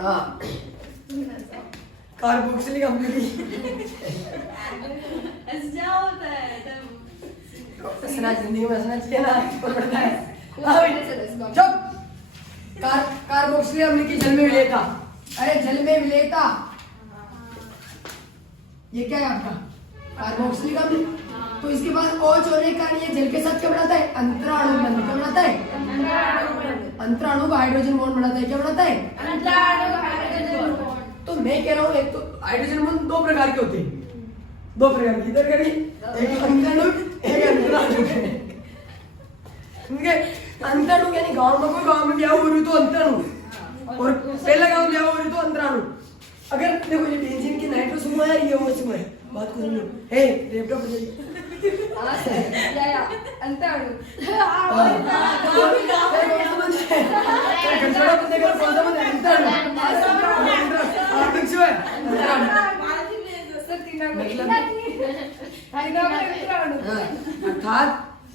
हाँ कार्बोक्सिलिक अम्ल की ऐसा होता है तब हंसना जिंदगी में हंसना चाहिए ना कौन पढ़ता है हाँ भाई चुप कार्बोक्सिलिक अम्ल की जल में विलेयता अरे जल में विलेयता ये क्या है आपका कार्बोक्सिलिक अम्ल तो इसके बाद OH होने के कारण ये जल के साथ क्या बनाता है अंतराणु बंध क्या बनाता है अंतराणु का हाइड्रोजन बॉन्ड बनाता है क्या बनाता है तो मैं कह रहा हूँ एक तो हाइड्रोजन बॉन्ड दो प्रकार के होते हैं दो प्रकार की इधर करिए एक अंतराणु एक अंतराणु ठीक है अंतराणु यानी गांव में कोई गांव में ब्याह हो रही तो अंतराणु और पहला गांव ब्याह हो रही तो अंतराणु अगर देखो ये बेंजीन की नाइट्रो समूह है ये OH समूह है बात को सुनो हे रेपटा हो जाएगी या अंतराणु कंट्रोल करने का कौन सा बंदा अंतराणु आर्टिक है अर्थात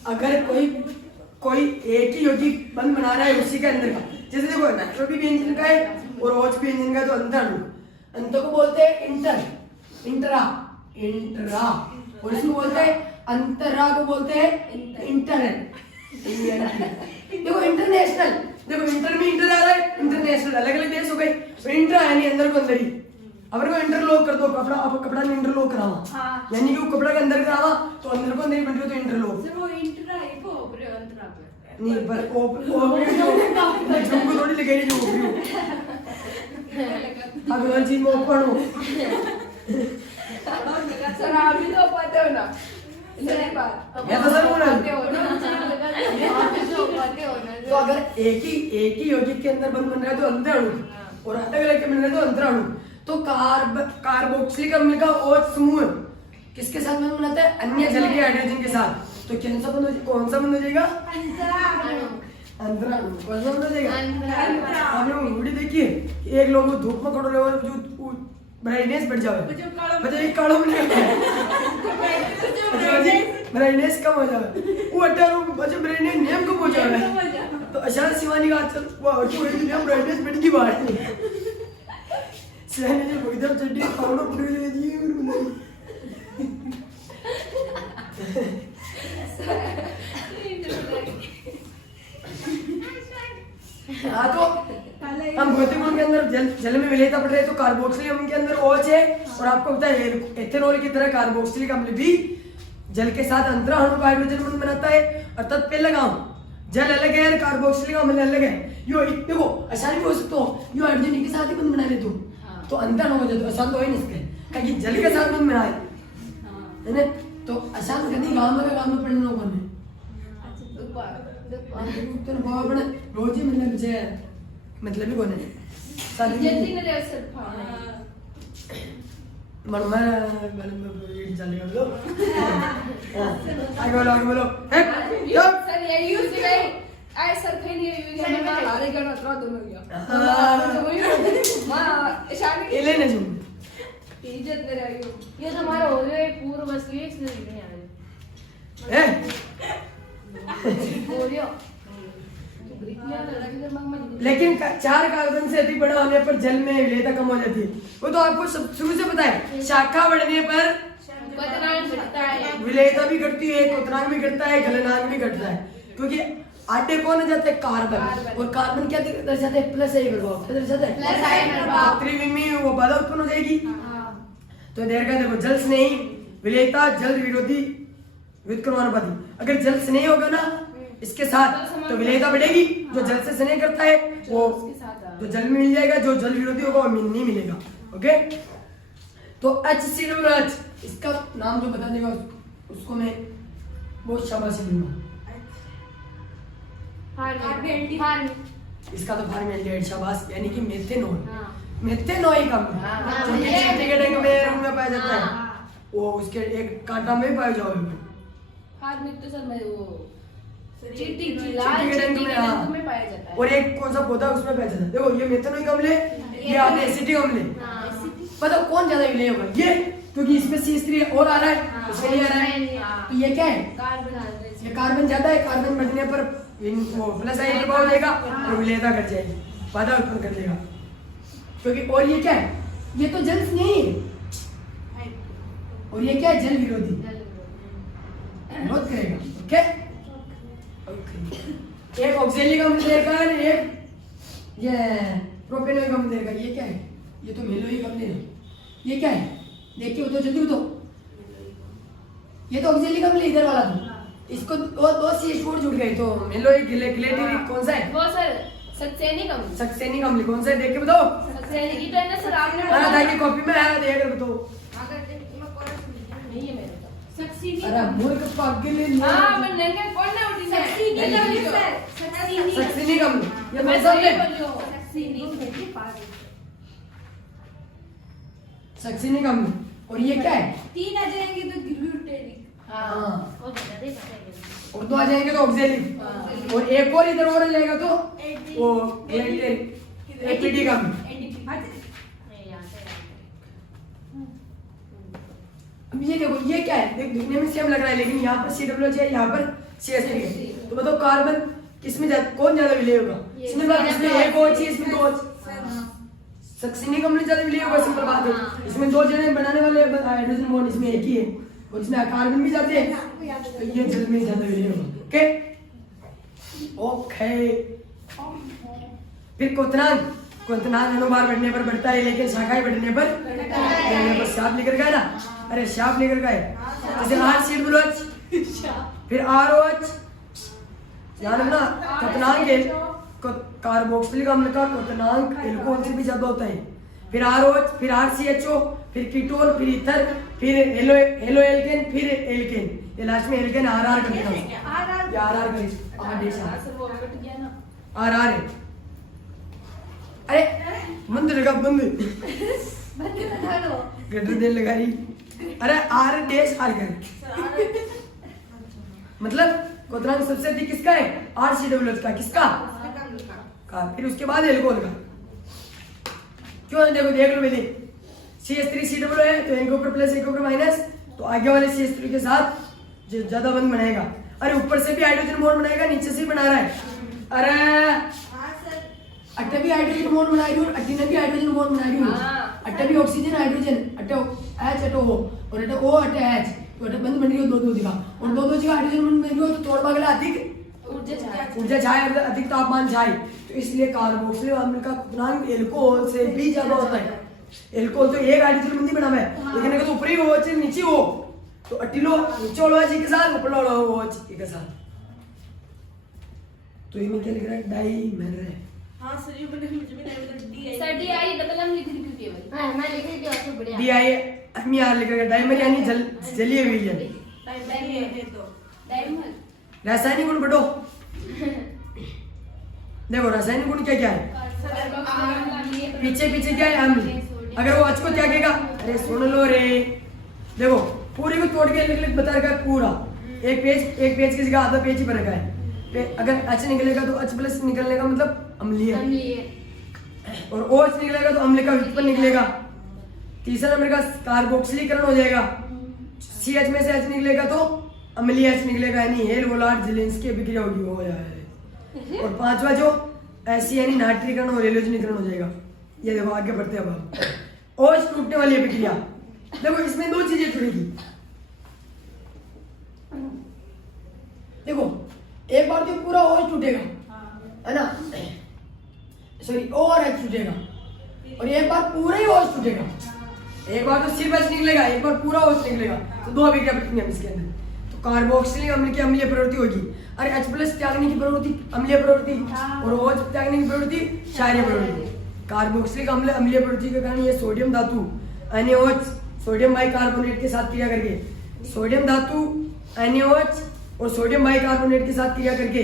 अगर कोई एक ही यौगिक बंध बना रहा है उसी के अंदर का जैसे देखो नाइट्रो भी बेंजीन का है और OH भी बेंजीन का है तो अंतराणु अंतर को बोलते हैं इंटरा और इसको बोलते हैं अंतरा को बोलते हैं इंटर देखो इंटरनेशनल देखो इंटर में इंटर आ रहा है इंटरनेशनल अलग अलग देश हो गए तो इंटर है नहीं अंदर को अंदर ही अगर को इंटरलॉक कर दो कपड़ा अब कपड़ा ने इंटरलॉक करावा यानी कि वो कपड़ा के अंदर करावा तो अंदर को अंदर ही बन रही तो इंटरलॉक सर वो इंटरा है वो ऊपर अंतरा पे नहीं पर वो जो थोड़ी लगाई जो अब हर चीज में ओपन हो सर आप भी तो पता हो ना मैं तो सर बोल रहा हूँ तो अगर एक ही यौगिक के अंदर बंध बन रहा है तो अंतराणु और अलग अलग के बन रहे तो अंतराणु तो कार्बोक्सिलिक अम्ल का OH समूह किसके साथ बंध बनाता है अन्य जल के हाइड्रोजन के साथ तो कौन सा बंध हो जाएगा अंतराणु कौन सा बंध हो जाएगा आपने वीडियो देखिए एक लोग धूप में खड़े रहे जो ब्राइटनेस बढ़ जावे मतलब एक कालो में ब्राइटनेस कम हो जावे वो 18 बजे ब्राइटनेस नेम कम हो जावे तो अचानक शिवानी का चल वो हटो नेम ब्राइटनेस बढ़ गई बाहर शिवानी ने इधर चड्डी पाउडर पूरी ले दी हाँ तो हम भौतिक गुण के अंदर जल में विलेयता पढ़ रहे तो कार्बोक्सिलिक अम्ल के अंदर OH है और आपको पता है एथेनॉल की तरह कार्बोक्सिलिक अम्ल भी जल के साथ अंतराणु का हाइड्रोजन बंध बनाता है अर्थात पहला काम जल अलग है और कार्बोक्सिलिक अम्ल अलग है यो देखो आसानी हो सकता हो यो हाइड्रोजन के साथ ही बंध बना ले तो अंतराणु हो जाए तो आसान तो है नहीं इसके क्योंकि जल के साथ बंध बनाए है ना तो आसान कभी गांव में पढ़ने लोगों ने तो बहुत बड़ा रोज ही मिलने मुझे मतलब ही कोने जल्दी में ले सर मन में ये चलेगा बोलो आगे बोलो है सर ये यूज नहीं आई सर फिर ये यूज में लारे का नतरा दोनों गया मां इशारे ये लेने जो इज्जत दे रही हो ये तो हमारा हो गया पूर्व वस्तु एक से नहीं आ है बोलियो लेकिन 4 कार्बन से अधिक बड़ा होने पर जल में विलेयता कम हो जाती है वो तो आपको सब शुरू से पता है शाखा बढ़ने पर विलेयता भी घटती है क्वथनांक भी घटता है गलनांक भी घटता है क्योंकि आटे कौन जाते हैं कार्बन और कार्बन क्या दर्शाते हैं +1 प्रभाव क्या दर्शाते हैं त्रिविमीय वो बाधा उत्पन्न हो जाएगी तो देर का देखो जल स्नेही विलेयता जल विरोधी व्युत्क्रमणानुपाती अगर जल स्नेही होगा ना इसके साथ तो विलेयता बढ़ेगी जो जल से स्नेह करता है वो तो जल में मिल जाएगा जो जल विरोधी होगा वो नहीं मिलेगा ओके तो HCOH इसका नाम जो बता देगा उसको मैं बहुत शाबाशी दूंगा इसका तो फार्मेल्डिहाइड शाबाश यानी कि मेथेनॉल मेथेनॉल का जो कि चींटी के डंक में रूम में पाया जाता है वो उसके एक कांटा में भी पाया जाएगा हाथ में तो सर मैं वो चींटी के डंक में पाया जाता है और एक कौन सा पौधा उसमें पाया जाता है देखो ये मेथेनॉल अम्ल है ये आपने एसिटिक अम्ल है पता कौन ज्यादा विलेय होगा ये क्योंकि इसमें C3 और आ रहा है इसमें ये आ रहा है तो ये क्या है ये कार्बन ज्यादा है कार्बन बढ़ने पर वो +1 प्रभाव देगा और विलेयता घट जाएगी बाधा उत्पन्न कर देगा क्योंकि और ये क्या है, ये तो जल नहीं है, और ये क्या है, जल विरोधी, विरोध करेगा। ओके, एक ऑक्सीजन का अम्ल लेकर एक ये प्रोपेनॉइक अम्ल देगा। ये क्या है, ये तो मेलोइक अम्ल है। ये क्या है, देखिए वो तो जल्दी बताओ, ये तो ऑक्सीजन का अम्ल है इधर वाला, तो इसको दो CH4 जुड़ गए तो मेलोइक गिलेटिव कौन सा है? वो सर सक्सेनिक अम्ल। सक्सेनिक अम्ल कौन सा है, देख के बताओ। सक्सेनिक ही तो है ना सर, आपने अरे ताकि कॉपी में आया देख कर बताओ। नहीं है मेरे तो सक्सेनिक। अरे मूर्ख पागल है। हां मैं नहीं कौन ने उठी है सक्सेनिक अम्ल सर, सक्सेनिक अम्ल ये मैं मतलब सही है बोल रही हूं सक्सेनिक। सक्सेनिक अम्ल। और ये क्या है, 3 आ जाएंगे तो ग्लूटेनिक। हां वो बता दे पता है। और 2 आ जाएंगे तो ऑक्सीलिक, और एक और इधर और आ जाएगा तो वो एपिडिक अम्ल। नहीं याद है। अब ये देखो ये क्या है, देख दिखने में सेम लग रहा है लेकिन यहाँ पर COH है, यहाँ पर CH3 है। तो बताओ कार्बन किसमें कौन ज्यादा विलय होगा? इसमें बात, इसमें एक OH है, इसमें 2 OH। सक्सेनिक अम्ल ज्यादा विलय होगा, सिंपल बात है। इसमें 2 जने बनाने वाले हाइड्रोजन बॉन्ड इसमें एक ही है, और इसमें कार्बन भी जाते हैं, तो ये जल में ज्यादा विलय होगा। Okay okay. फिर क्वथनांक अणुभार बढ़ने पर बढ़ता है, लेकिन शाखाएं बढ़ने पर शाप निकल गया ना, अरे शाप निकल गए। जैसे RCOH, फिर ROH, याद रखना क्वथनांक कार्बोक्सिलिक अम्ल का क्वथनांक एल्कोहल से भी ज्यादा होता है। फिर ROH, फिर RCHO, फिर कीटोन, फिर ईथर, फिर हेलोएल्केन, फिर एल्केन, ये लास्ट में एल्केन RR करते हैं। ये RR करें, सर वो कट गया ना। RR है। अरे बंद लगा, बंद गटर देर लगा रही। अरे R डैश R कर, मतलब क्वथनांक सबसे अधिक किसका है? RCOH का। किसका? का। फिर उसके बाद एल्कोहल का। क्यों है, देखो देख लो पहले, CH3COO है तो एक ऊपर प्लस एक ऊपर माइनस, तो आगे वाले CH3 के साथ ज्यादा बंध बनाएगा। अरे ऊपर से भी हाइड्रोजन बॉन्ड बनाएगा, नीचे से भी बना रहा है। अरे अट्टे भी हाइड्रोजन बॉन्ड बना रही हूँ, अट्टी ने भी हाइड्रोजन बॉन्ड बना रही हूँ। अट्टे भी ऑक्सीजन हाइड्रोजन, अट्टे H अट्टे O, और अट्टे O अट्टे H, तो अट्टे बंद बन रही हो 2-2 जगह, और 2-2 जगह हाइड्रोजन बन रही हो तो तोड़ भागला अधिक ऊर्जा छाए, अधिक तापमान छाए, तो इसलिए कार्बोक्सिलिक अम्ल का क्वथनांक एल्कोहल से भी ज्यादा होता है। एल्कोहल तो एक हाइड्रोजन बंदी बना है, लेकिन अगर ऊपरी हो चाहे नीचे हो तो अट्टिलो नीचे वाला OH के साथ, ऊपर वाला OH के साथ, तो ये में क्या लिख रहा है, डाइमेर है। हां सर, ये मुझे भी नहीं पता। सर DI डबल एम लिख रही थी केवल। हां मैं लिख रही थी, और बढ़िया DI हम यार लिख रहे हैं, डाइमेर यानी जलीय विलयन। रासायनिक गुण बढ़ो, देखो रासायनिक गुण क्या क्या है, पीछे पीछे क्या है, अम्ल। अगर वो H को त्यागेगा, अरे सुन लो रे, देखो पूरी को तोड़ के लिख बता रखा है पूरा, एक पेज की जगह आधा पेज ही रखा है। अगर H निकलेगा तो H+ निकलने का मतलब अम्लीय, और OH निकलेगा तो अम्ल का व्युत्पन्न निकलेगा। तीसरा नंबर का कार्बोक्सिलीकरण हो जाएगा, CH में से H निकलेगा तो अम्लीय H निकलेगा, यानी हेल-वोलार्ड-ज़ेलेंस्की अभिक्रिया होगी, हो जाएगा। और पांचवा जो ऐसी यानी नाइट्रीकरण और हेलोजनीकरण हो जाएगा। ये देखो आगे बढ़ते हैं अब OH टूटने वाली अभिक्रिया, देखो इसमें 2 चीजें टूटेगी। देखो एक बार तो पूरा OH टूटेगा, है ना, सॉरी O और H टूटेगा, और एक बार पूरा ही OH टूटेगा। एक बार तो सिर्फ H निकलेगा, एक बार पूरा OH निकलेगा, तो 2 अभिक्रिया बचती हैं इसके अंदर। तो कार्बोक्सिलिक अम्ल की अम्लीय प्रवृत्ति होगी, अरे H+ त्यागने की प्रवृत्ति अम्लीय प्रवृत्ति, और OH त्यागने की प्रवृत्ति क्षारीय प्रवृत्ति। कार्बोक्सिलिक अम्ल अम्लीय प्रवृत्ति के कारण ये सोडियम धातु NaOH सोडियम बाइकार्बोनेट के साथ क्रिया करके, सोडियम धातु NaOH और सोडियम बाइकार्बोनेट के साथ क्रिया करके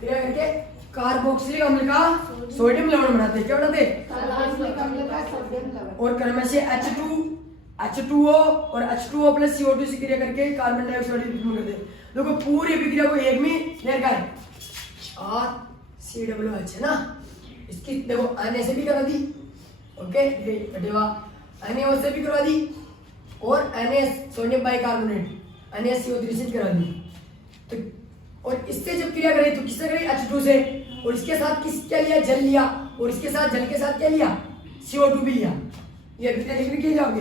क्रिया करके कार्बोक्सिलिक अम्ल का सोडियम लवण बनाते हैं। क्या बनाते हैं? और क्रम से H2O और H2O+ CO2 से क्रिया करके कार्बन डाइऑक्साइड उत्पन्न करते हैं। देखो पूरी अभिक्रिया को एक में लेकर R COOH है ना, इसकी देखो Na से भी करा दी, ओके बटेवा NaO से भी करवा दी और Na सोडियम बाइकार्बोनेट NaCO3 से करा दी। तो और इससे जब क्रिया करें तो किससे करें H2 से, और इसके साथ किस क्या लिया, जल लिया, और इसके साथ जल के साथ क्या लिया, CO2 भी लिया। ये अभिक्रिया लिख के जाओगे,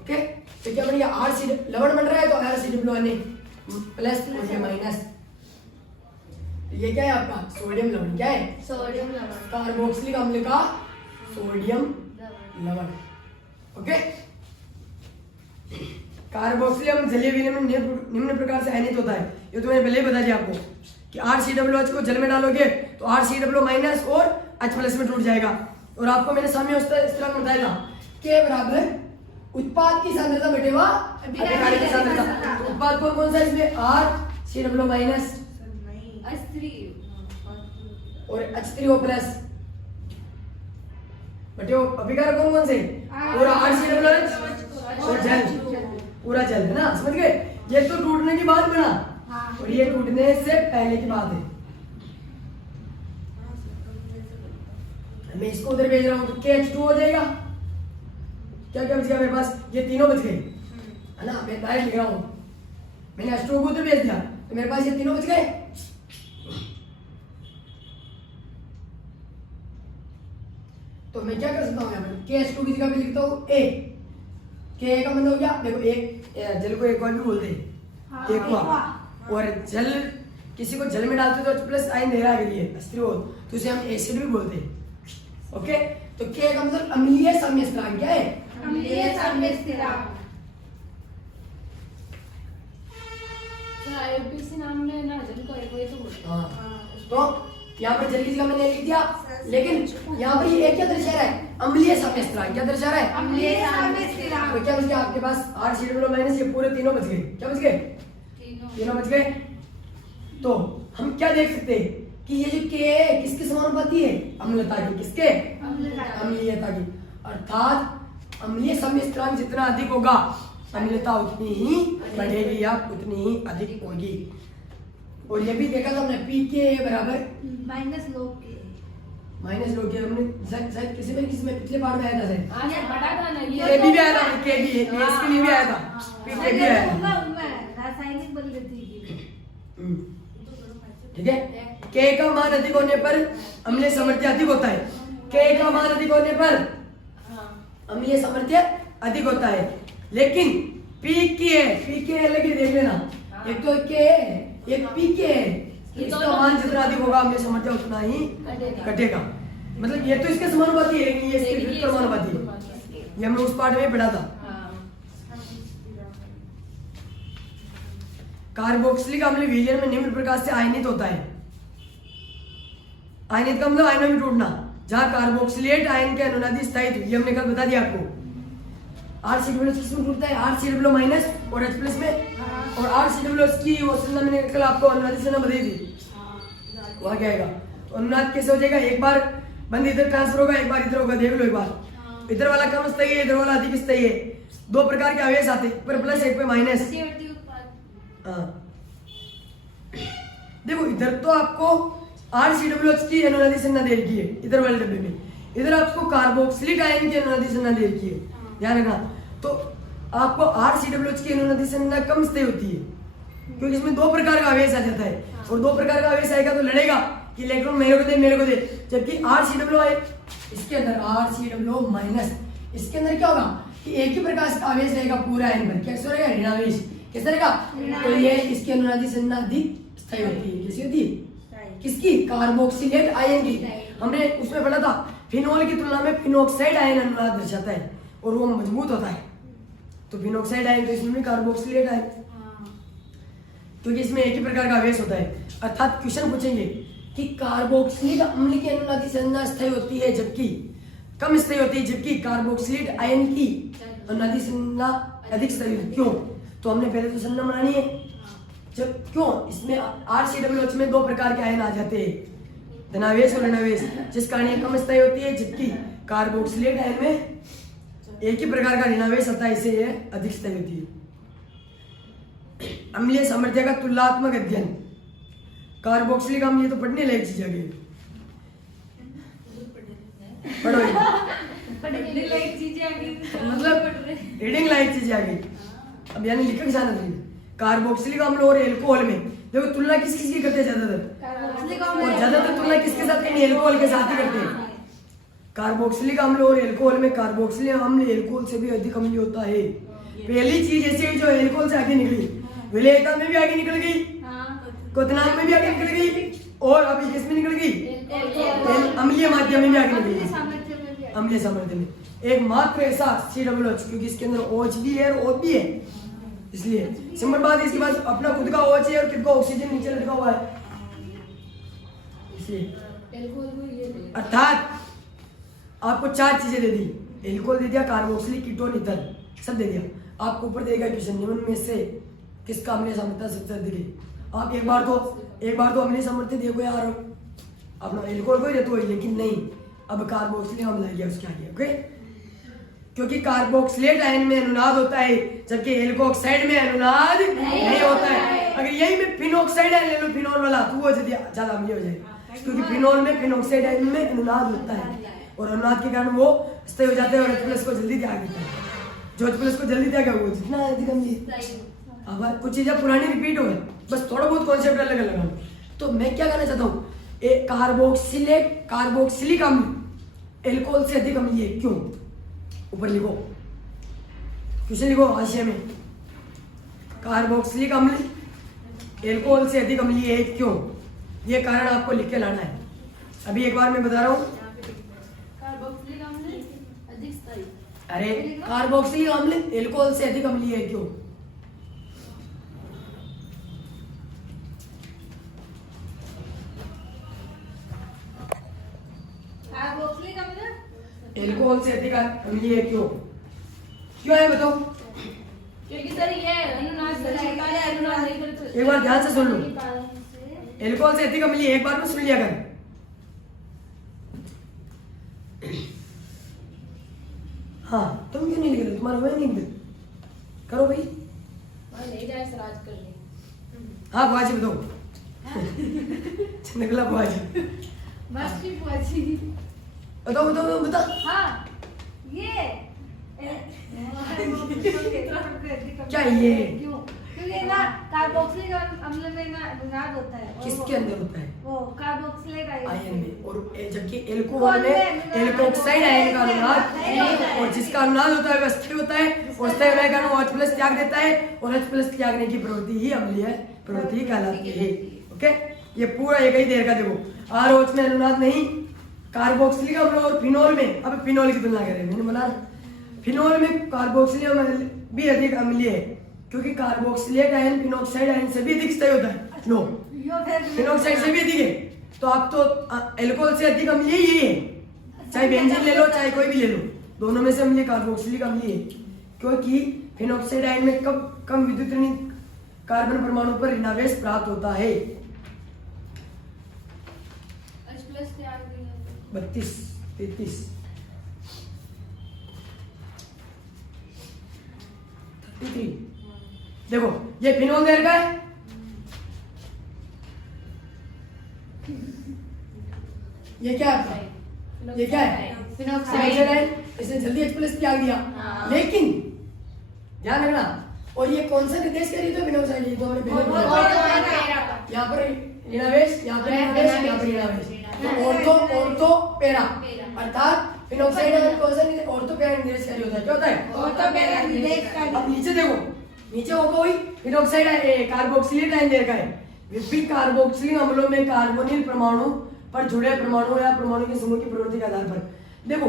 ओके। तो क्या बन गया, RC लवण बन रहा है तो RCOONA प्लस और ये माइनस, ये क्या है आपका सोडियम लवण, क्या है सोडियम लवण, कार्बोक्सिलिक अम्ल का सोडियम लवण, ओके। कार्बोक्सिलिक अम्ल जलीय विलयन में निम्न प्रकार से आयनित होता है। ये तो मैंने पहले ही बता दिया आपको कि RCOOH को जल में डालोगे तो RCOO माइनस और H प्लस में टूट जाएगा। और आपको मैंने सामने इस तरह बताया था K बराबर उत्पाद की सांद्रता बटेवा अभिकारक की सांद्रता। तो उत्पाद कौन सा इसमें RCOO माइनस और H3O प्लस बटे अभिकारक कौन से, और RCOOH और जल, पूरा जल है ना, समझ गए। ये तो टूटने की बात बना, और ये टूटने से पहले की बात है। मैं इसको उधर भेज रहा हूं तो KH2 हो जाएगा। क्या क्या बच गया मेरे पास, ये तीनों बच गए है ना, मैं डायरेक्ट लिख रहा हूं, मैंने H2 को उधर भेज दिया तो मेरे पास ये तीनों बच गए। तो मैं क्या कर सकता हूँ, यहाँ पर KH2 की जगह पे लिखता हूँ A। K का मतलब हो गया, देखो एक जल को एक्वा भी बोलते हैं, एक्वा, और जल किसी को जल में डालते तो H प्लस आयन दे रहा है के लिए H3O, तो उसे हम एसिड भी बोलते हैं, ओके। तो K का मतलब अम्लीय साम्य स्थिरांक, क्या है अम्लीय साम्य स्थिरांक। आईयूपीएसी नाम में ना जल को एक वही तो बोलते हैं। हाँ, तो यहाँ पर जल की जगह मैंने लिख दिया, लेकिन यहाँ पर ये क्या दर्शा रहा है, अम्लीय साम्य स्थिरांक, क्या दर्शा रहा है, अम्लीय साम्य स्थिरांक। तो क्या बच गया आपके पास RCOO माइनस, ये पूरे तीनों बच गए, क्या बच गए, तीनों बच गए। तो हम क्या देख सकते हैं कि ये जो K है किसके समानुपाती है, अम्लता की, किसके, अम्लीयता की। अर्थात अम्लीय साम्य स्थिरांक जितना अधिक होगा अम्लता उतनी ही बढ़ेगी या उतनी ही अधिक होगी। और ये भी देखा था हमने pK बराबर माइनस लोग के, माइनस लोग के, हमने शायद किसी में पिछले पार्ट में आया था शायद, हाँ ये बड़ा था ना, ये भी आया था, K भी इसके लिए भी आया था, pK भी आया था, रासायनिक बल गति। ठीक है। K का मान अधिक होने पर अम्लीय सामर्थ्य अधिक होता है, K का मान अधिक होने पर अम्लीय सामर्थ्य अधिक होता है। लेकिन pK अलग ही देख लेना, एक तो K है एक pK है, इसका मान जितना अधिक होगा अम्लीय सामर्थ्य उतना ही घटेगा। मतलब ये तो इसके समानुपाती है, लेकिन ये इसके विपरीत समानुपाती है, ये हमने उस पार्ट में पढ़ा था। कार्बोक्सिलिक अम्ल विलयन में निम्न प्रकार से आयनित होता है। आयनित का मतलब आयनों में टूटना, जहां कार्बोक्सिलेट आयन के अनुनादी स्थायित्व, ये हमने कल बता दिया आपको। RCOO किसमें टूटता है, RCOO माइनस और H प्लस में, और RCOO की वो संरचना मैंने कल आपको अनुनादी संरचना बताई थी, वहां क्या आएगा। तो अनुनाद कैसे हो जाएगा, एक बार बंद इधर ट्रांसफर होगा, एक बार इधर होगा, देख लो एक बार, इधर वाला कम स्थायी है, इधर वाला अधिक स्थायी है। दो प्रकार के आवेश आते हैं, पर प्लस एक पे माइनस। हाँ देखो इधर तो आपको RCOOH की अनुनादी संरचना दे रखी है, इधर वाले डब्बे में, इधर आपको कार्बोक्सिलिक आयन की अनुनादी संरचना दे रखी है, ध्यान रखना। तो आपको RCOOH की अनुनादी संरचना कम स्थायी होती है, क्योंकि इसमें दो प्रकार का आवेश आ जाता है, और दो प्रकार का आवेश आएगा तो लड़ेगा कि इलेक्ट्रॉन मेरे को दे मेरे को दे। जबकि RCOO आए इसके अंदर RCOO माइनस, इसके अंदर क्या होगा कि एक ही प्रकार का आवेश रहेगा पूरा आयन पर, कैसे रहेगा, ऋणावेश, कैसे रहेगा। तो ये इसकी अनुनादी संरचना अधिक स्थायी होती है, कैसी होती है, किसकी, कार्बोक्सिलेट आयन की। हमने उसमें पढ़ा था फिनोल की तुलना में फिनोक्साइड आयन अनुनाद दर्शाता है और वो मजबूत होता है। तो फिनोक्साइड आयन तो इसमें भी कार्बोक्सिलेट आयन, क्योंकि इसमें एक ही प्रकार का आवेश होता है। अर्थात क्वेश्चन पूछेंगे कि कार्बोक्सिलिक अम्ल की अनुनादी संरचना स्थायी होती है जबकि कम स्थायी होती है, जबकि कार्बोक्सिलेट आयन की अनुनादी संरचना अधिक स्थायी होती है। क्यों, तो हमने पहले तो संरचना बनानी है, जब क्यों इसमें RCOOH में दो प्रकार के आयन आ जाते हैं, धनावेश और ऋणावेश, जिस कारण ये कम स्थायी होती है, जबकि कार्बोक्सिलेट आयन में एक ही प्रकार का ऋणावेश आता है, इसे ये अधिक स्थायी होती है। अम्लीय सामर्थ्य का तुलनात्मक अध्ययन। कार्बोक्सिलिक अम्ल, ये तो पढ़ने लायक चीज आ गई। पढ़ो ये। मतलब रीडिंग लायक चीज आ गई। अब यानी लिखा जाना चाहिए। कार्बोक्सिलिक अम्ल और एल्कोहल में देखो तुलना किस किस की करते हैं ज्यादातर, और ज्यादातर तुलना किसके साथ करनी है? एल्कोहल के साथ ही करते हैं। कार्बोक्सिलिक अम्ल और एल्कोहल में कार्बोक्सिलिक अम्ल एल्कोहल से भी अधिक अम्लीय होता है। पहली चीज ऐसी हुई जो एल्कोहल से आगे निकली, विलेयता में भी आगे निकल गई, क्वथनांक में भी आगे निकल गई, और अभी किसमें निकल गई? अम्लीय माध्यम में भी आगे निकल गई, अम्लीय सामर्थ्य में। एक मात्र ऐसा COOH, क्योंकि इसके अंदर OH भी है और O भी है, इसलिए सिंपल बात है। इसके पास अपना खुद का OH है और खुद का ऑक्सीजन नीचे लटका हुआ है, इसलिए अर्थात आपको 4 चीजें दे दी। एल्कोहल दे दिया, कार्बोक्सिलिक, कीटोन, ईथर, सब दे दिया। आपको ऊपर देगा क्वेश्चन, निम्न में से किसका अम्लीय सामर्थ्य सबसे अधिक है? आप एक बार तो अम्लीय सामर्थ्य देखो यार, अपना एल्कोहल को ही रहते हो, लेकिन नहीं, अब कार्बोक्सिलिक अम्ल आ गया उसके आगे। ओके, क्योंकि कार्बोक्सिलेट आयन में अनुनाद होता है, जबकि एल्कोक्साइड में अनुनाद नहीं होता है। अगर यही में फिनोक्साइड आयन ले लो, फिनोल वाला, तो वो ज्यादा अम्लीय हो जाएगा, क्योंकि फिनोल में फिनोक्साइड आयन में अनुनाद होता है, और अनुनाद के कारण वो स्थायी हो जाते हैं और H+ को जल्दी त्याग देता है। जो H+ को जल्दी त्याग वो जितना अधिक अम्लीय। अब कुछ चीजें पुरानी रिपीट हो गई, बस थोड़ा बहुत कॉन्सेप्ट अलग अलग है। तो मैं क्या कहना चाहता हूँ, कार्बोक्सिलिक अम्ल एल्कोहल से अधिक अम्लीय है, क्यों? ऊपर लिखो, क्वेश्चन लिखो हाशिए में, कार्बोक्सिलिक अम्ल एल्कोहल से अधिक अम्लीय है, क्यों? ये कारण आपको लिख के लाना है। अभी एक बार मैं बता रहा हूँ, अरे कार्बोक्सिलिक अम्ल एल्कोहल से अधिक अम्लीय है, क्यों? एल्कोहल से अधिक अम्लीय है, क्यों? क्यों है बताओ? क्योंकि सर ये अनुनाद से होता है, अनुनाद नहीं करते। एक बार ध्यान से सुन लो, एल्कोहल से अधिक अम्लीय, एक बार में सुन लिया कर। हाँ, तुम क्यों नहीं लिख रहे? तुम्हारा वही नहीं करो भाई। नहीं जाए सर आज कर ले। हाँ बुआ जी बताओ। निकला बुआ जी, बताओ बताओ बताओ बता। हाँ, ये क्या ये? क्यों? क्योंकि ना कार्बोक्सिलिक अम्ल में ना अनुनाद होता है। किसके अंदर होता है? वो कार्बोक्सिलिक आयन में, और जबकि एल्कोहल में एल्कोक्साइड आयन का अनुनाद, और जिसका अनुनाद होता है वह स्थायी होता है, और स्थायी होने के कारण वो H+ त्याग देता है, और H+ त्यागने की प्रवृत्ति ही अम्लीय प्रवृत्ति कहलाती है। ओके, ये पूरा एक ही देर का देखो, ROH में अनुनाद नहीं, कार्बोक्सिलिक अम्ल और फिनोल में, अब फिनोल की तुलना करें, मैंने बोला फिनोल में कार्बोक्सिलिक अम्ल भी अधिक अम्लीय है, क्योंकि कार्बोक्सिलेट आयन फिनोक्साइड आयन से भी अधिक स्थायी होता है। नो, फिनोक्साइड से भी अधिक है, तो आप तो एल्कोहल से अधिक अम्लीय ही है, चाहे बेंजीन ले लो चाहे कोई भी ले लो, दोनों में से अम्लीय कार्बोक्सिलिक अम्लीय है, क्योंकि फिनोक्साइड आयन में कम विद्युत ऋण कार्बन परमाणु पर ऋणावेश प्राप्त होता है। 32, 33, 33। देखो ये फिनोल दे रखा है, ये क्या है? ये क्या है? फिनोक्साइड है, इसने जल्दी H+ त्याग दिया। लेकिन ध्यान रखना, और ये कौन सा निर्देश कर रही है? फिनोक्साइड, ये तो हमने यहाँ पर ऋणावेश, यहाँ पर ऋणावेश, यहाँ पर ऋणावेश, तो ऑर्थो पैरा, अर्थात फिनोक्साइड कौन सा ऑर्थो पैरा निर्देशकारी होता है? क्या होता है? ऑर्थो पैरा निर्देशकारी। अब नीचे देखो, नीचे होगा वही फिनोक्साइड कार्बोक्सिलेट आयन दे रखा है। विभिन्न कार्बोक्सिलिक अम्लों में कार्बोनिल परमाणु पर जुड़े परमाणु या परमाणु के समूह की प्रवृत्ति के आधार पर, देखो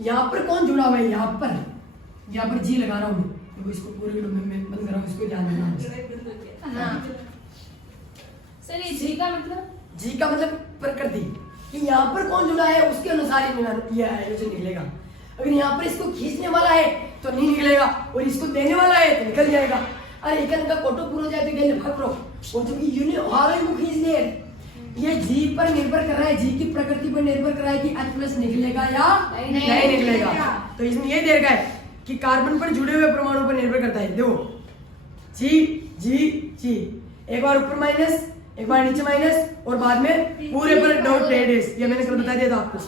यहाँ पर कौन जुड़ा हुआ है? यहाँ पर जी लगा रहा हूँ मैं, देखो इसको पूरे में बंद कर रहा हूँ, इसको ध्यान देना। सर ये जी का मतलब? जी का मतलब प्रकृति, कि यहाँ पर कौन जुड़ा है उसके अनुसार ही यह आयोजन निकलेगा। अगर यहाँ पर इसको खींचने वाला है तो नहीं निकलेगा, और इसको देने वाला है तो निकल जाएगा। अरे एक का फोटो पूरा हो जाए तो कहने भाग रो, और जो कि यूनिट को खींच ले, ये जी पर निर्भर कर रहा है, जी की प्रकृति पर निर्भर कर रहा है कि H+ निकलेगा या नहीं निकलेगा। तो इसमें ये दे रखा है कि कार्बन पर जुड़े हुए परमाणु पर निर्भर करता है। देखो जी जी जी, एक बार ऊपर माइनस, एक बार नीचे माइनस और बाद में पूरे पर डॉट रेडियस, ये मैंने कल बता दिया था आपको,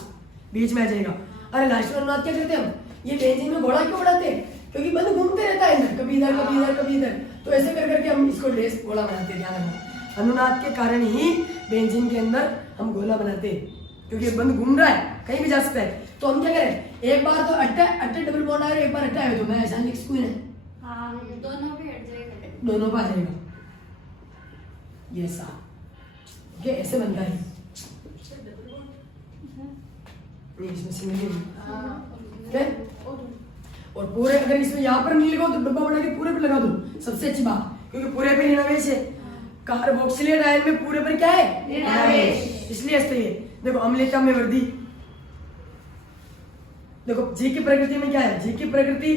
बीच में आ जाएगा। अरे लास्ट में अनुनाद क्या करते हैं हम, ये बेंजीन में घोड़ा क्यों बढ़ाते हैं, क्योंकि बंद घूमते रहता है इधर, कभी इधर कभी इधर कभी इधर, तो ऐसे कर करके हम इसको लेस घोड़ा बनाते हैं। ध्यान रखना, अनुनाद के कारण ही बेंजीन के अंदर हम गोला बनाते हैं, क्योंकि बंद घूम रहा है, कहीं भी जा सकता है। तो हम क्या करें, एक बार तो अट्टा डबल बॉन्ड आया, एक बार अट्टा है, तो मैं ऐसा लिख सकूं इन्हें, हाँ दोनों भी हट जाएगा, दोनों पर आ जाएगा ये सा, ओके ऐसे बनता है। नहीं इसमें सिंगल है, और पूरे अगर इसमें यहाँ पर नहीं लगाओ तो डब्बा बना के पूरे पे लगा दो, सबसे अच्छी बात, क्योंकि पूरे पे ऋणावेश है। कार्बोक्सिलेट आयन में पूरे पर क्या है, ऋणावेश, इसलिए ऐसे है। देखो अम्लता में वृद्धि, देखो जी की प्रकृति में क्या है, जी की प्रकृति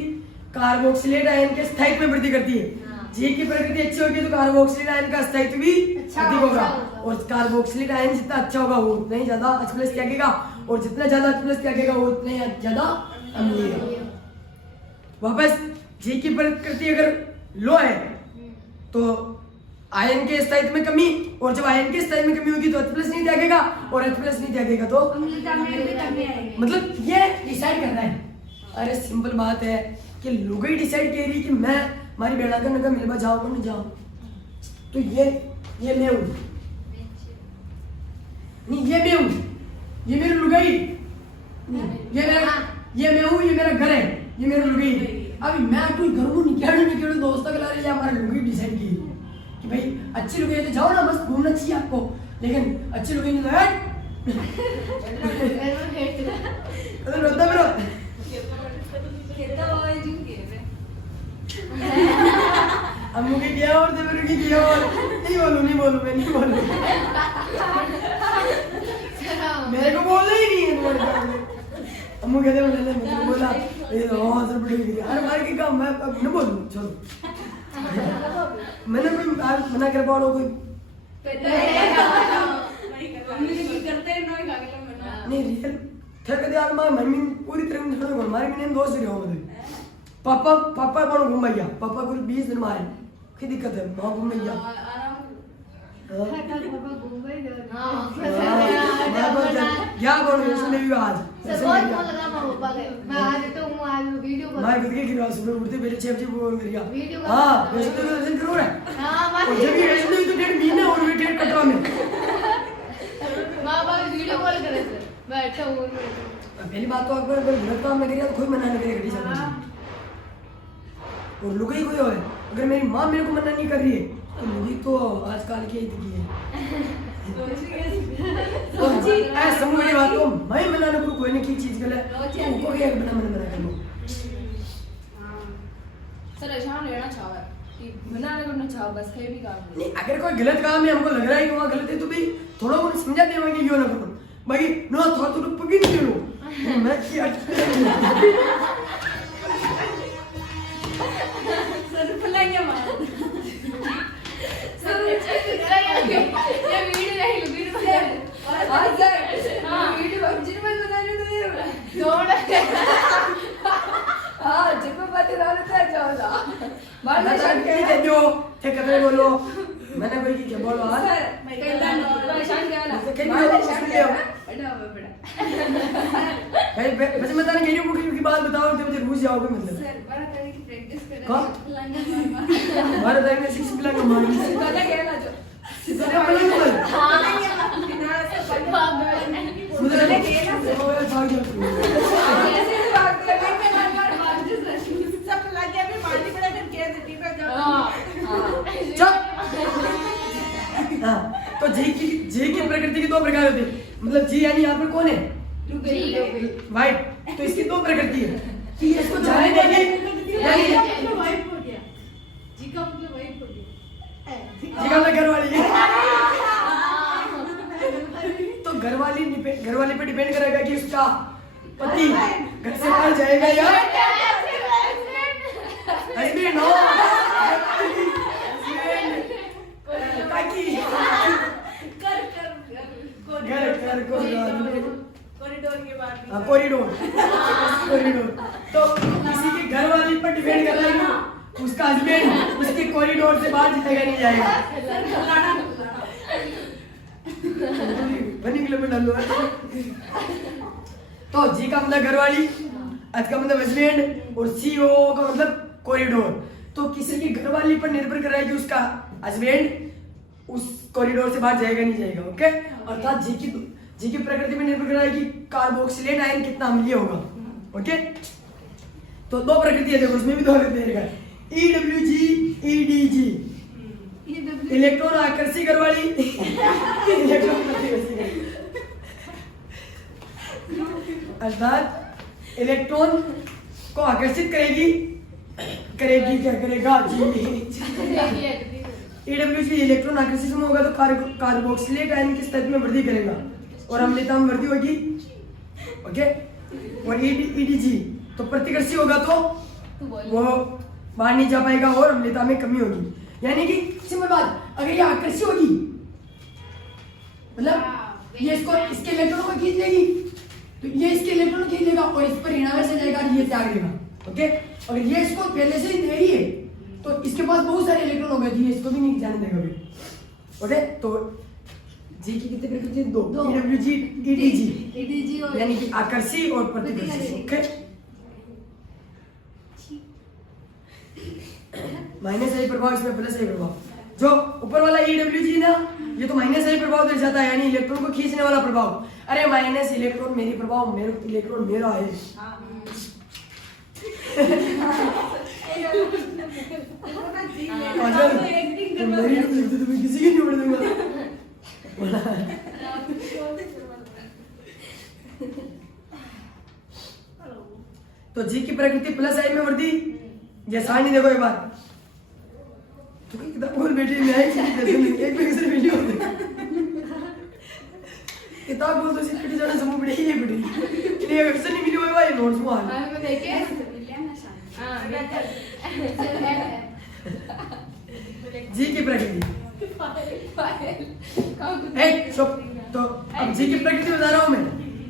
कार्बोक्सिलेट आयन के स्थायित्व में वृद्धि करती है। जी की प्रकृति अच्छी होगी तो कार्बोक्सिलेट आयन का स्थायित्व भी अधिक होगा, और कार्बोक्सिलेट आयन जितना अच्छा होगा वो उतना ही ज्यादा H+ त्यागेगा, और जितना ज्यादा H+ त्यागेगा वो उतना ही ज्यादा अम्लीय। वापस जी की प्रकृति अगर लो है तो आयन के स्थायित्व में कमी, और जब आयन के स्थायित्व में कमी होगी तो H+ नहीं त्यागेगा, और H+ नहीं त्यागेगा तो अम्लता में भी कमी आएगी। मतलब ये डिसाइड करना है। अरे सिंपल बात है कि लुगाई डिसाइड कर रही कि मैं हमारी बेड़ा करने का मिलवा जाऊँ नहीं जाऊँ, तो ये मैं हूँ, नहीं ये मैं हूँ, ये मेरी लुगाई, ये मैं हूँ, ये मेरा घर है, ये मेरी लुगाई। अभी मैं कोई घर को निकालू दोस्तों के लारे हमारी लुगाई डिसाइड की कि भाई अच्छी लुगाई है तो जाओ ना, बस घूमना चाहिए आपको, लेकिन अच्छी लुगाई नहीं तो रोता फिरो। अम्मू की किया और देवर की किया और नहीं बोलूं मैं नहीं बोलूं मेरे को बोलना ही नहीं है। अम्मू कहते मैंने बोला ये हाँ सर बड़ी गिरी, अरे मार के काम मैं अब न बोलूं, चलो मैंने कोई मना कर पाओ कोई नहीं रियल थे कदे यार मैं मम्मी पूरी तरह से छोड़ मारे मैंने दोस्त रहे हो मुझे पापा कौन घूम गया, पापा कुल 20 दिन में आए, क्या दिक्कत है मां घूम गया क्या कौन सुने भी आज बहुत मन लगा पापा के, मैं आज तो हूं आज वीडियो कर, मैं खुद के गिरा सुबह उठते पहले 6 बजे फोन कर वीडियो दिया। कर, हां वैसे तो दर्शन जरूर है, हां और जब भी वैसे तो डेढ़ महीने और भी डेढ़ कटवा में मां बाप वीडियो कॉल करे थे, बैठा हूं पहली बात तो अगर गलत काम नहीं करेगा तो कोई मना नहीं करेगा घड़ी चलना, और लुगाई कोई है अगर मेरी माँ मेरे को मना नहीं कर रही है तो लुगाई तो आजकल की है ऐसा समझ बात तो मैं मनाने को कोई नहीं की चीज गलत तो उनको क्या मना कर लो सर ऐसा लेना चाहो कि मना करना चाहो बस है भी काम नहीं, अगर कोई गलत काम है हमको लग रहा है कि वहाँ गलत है तो भाई थोड़ा उन्हें समझा देंगे कि क्यों ना करो भाई नो थोड़ा तो पकड़ नहीं लो मैं क्या सर फलाइया मार सर ये वीडियो नहीं लो वीडियो बता हां सर हां वीडियो जिन में बता रहे तो हां जब बात रहता है जाओ मैं शांत के दे दो थे कदर बोलो मैंने कोई की क्या बोलो हां सर मैं शांत गया ना मैं शांत गया बड़ा भाई बस मैं ताने कहियो मुझे की बात बताओ तो मुझे रूस जाओगे मतलब सर बड़ा तरह की प्रैक्टिस कर कौन? हमारे टाइम में 6 प्लान का मार पता क्या ना जो सीधा प्लान बोल मुझे लगा कि वो भाग जाओ ऐसे भागते हैं सब लग गया फिर पानी पड़ा फिर केस सिटी पे जाओ चुप हाँ तो जी की प्रकृति की 2 प्रकार होती है, मतलब जी यानी यहाँ पर कौन है वाइट, तो इसकी 2 प्रकृति है कि इसको जाने देंगे यानी वाइट हो गया, जी का मतलब वाइट हो गया, जी का मतलब घरवाली तो घरवाली पे डिपेंड करेगा कि उसका पति घर से बाहर जाएगा या हस्बैंड हो घर कॉरिडोर के बाद कॉरिडोर तो किसी के घर वाली पर डिपेंड करता है कि उसका हस्बैंड उसके कॉरिडोर से बाहर जाएगा नहीं जाएगा बनी किलो में डालो। तो जी का मतलब घरवाली, एच का मतलब हस्बैंड और सी ओ का मतलब कॉरिडोर। तो किसी की घरवाली पर निर्भर कर रहा है कि उसका हस्बैंड उस कॉरिडोर से बाहर जाएगा नहीं जाएगा। ओके, अर्थात जी की प्रकृति में निर्भर कर रहा है कि कार्बोक्सिलेट आयन कितना अम्लीय होगा। ओके, तो दो प्रकृति है, देखो उसमें भी दो रहेगा, EWG EDG, इलेक्ट्रॉन आकर्षी घरवाली, इलेक्ट्रॉन प्रतिकर्षी घरवाली। अर्थात इलेक्ट्रॉन को आकर्षित करेगी क्या करेगा जी। EWG इलेक्ट्रॉन आकर्षित समूह होगा तो कार्बोक्सिलेट आयन के स्तर में वृद्धि करेगा और अम्लता में वृद्धि होगी। ओके, और EDG तो प्रतिकर्षी होगा तो वो बाहर नहीं जा पाएगा और अम्लता में कमी होगी। यानी कि सिंपल बात, अगर ये आकर्षी होगी मतलब ये इसको इसके इलेक्ट्रॉनों को खींच लेगी, तो ये इसके इलेक्ट्रॉन खींच लेगा और इस पर ऋणावेश आ जाएगा, ये त्याग देगा। ओके, अगर ये इसको पहले से ही दे रही है तो इसके पास बहुत सारे इलेक्ट्रॉन हो गए, ये इसको भी नहीं जाने देगा भी। ओके, तो जी की कितनी प्रकृति? दो, EWG EDG और यानी कि आकर्षी और प्रतिकर्षी। ओके, माइनस आई प्रभाव, इसमें प्लस आई प्रभाव। जो ऊपर वाला EWG ना, ये तो माइनस आई प्रभाव दर्शाता है, यानी इलेक्ट्रॉन को खींचने वाला प्रभाव। अरे माइनस इलेक्ट्रॉन मेरी प्रभाव, मेरे इलेक्ट्रॉन मेरा है। मेरी तुम्हें किसी की नहीं उड़ दूंगा। तो जी की प्रकृति प्लस आई में वृद्धि। ये सारणी देखो एक बार, तो किताब खोल बैठी मैं एक पे किसी वीडियो किताब बोल तो सिर्फ जाना समूह पड़ी ये पड़ी ये अक्सर नहीं मिली हुआ ये नोट्स हुआ मैं देखे जी की प्रकृति। चुप, तो अब जी की प्रकृति बता रहा हूँ मैं,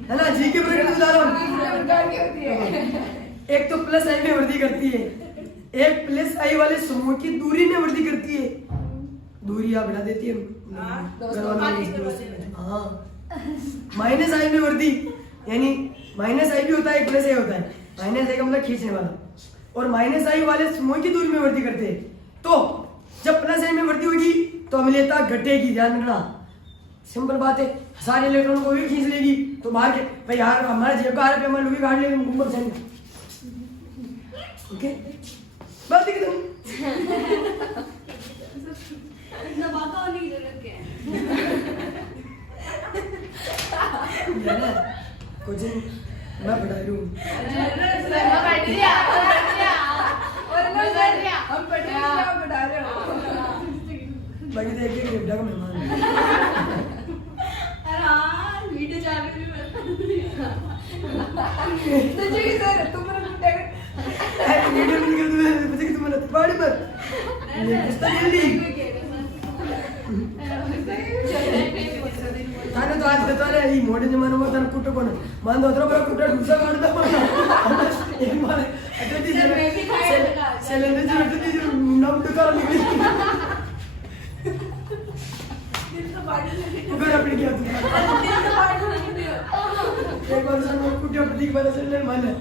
है ना, जी की प्रकृति बता रहा हूँ। एक तो प्लस आई में वृद्धि करती है, एक प्लस आई वाले समूह की दूरी में वृद्धि करती है। दूरी आप बढ़ा देती है हाँ। माइनस आई में वृद्धि, यानी माइनस आई भी होता है, प्लस आई होता है। माइनस आई का मतलब खींचने वाला, और माइनस आई वाले समूह की दूरी में वृद्धि करते हैं। तो जब प्लस आई में वृद्धि होगी तो अम्लता घटेगी, ध्यान रखना। सिंपल बात है, सारे इलेक्ट्रॉन को भी खींच लेगी तो बाहर के भाई यार हमारे जेब का आरपीएम हमारे लोग काट लेंगे मुंबई जाएंगे। ओके, बात है कि तुम दबाका नहीं जरूरत है कुछ मैं बढ़ा लूं हम बढ़ा रहे हो बाकी देख के गिफ्टा का मेहमान अरे हाँ वीडियो चालू तुझे सर तुम्हारा वीडियो में निकल तुम्हें मुझे कि तुम्हारा पाड़ी पर ये किस्ता जल्दी ताने तो आज बता रहे ये मोड़े जमाने में ताने कुट्टो कोने मान दो अतरा बड़ा कुट्टा दूसरा काट दो एक बार अटे दी सिलेंडर जो अटे दी जो नम टुका निकली उधर अपनी क्या तू एक बार सर मैं कुट्टे प्रतीक वाला सिलेंडर मान है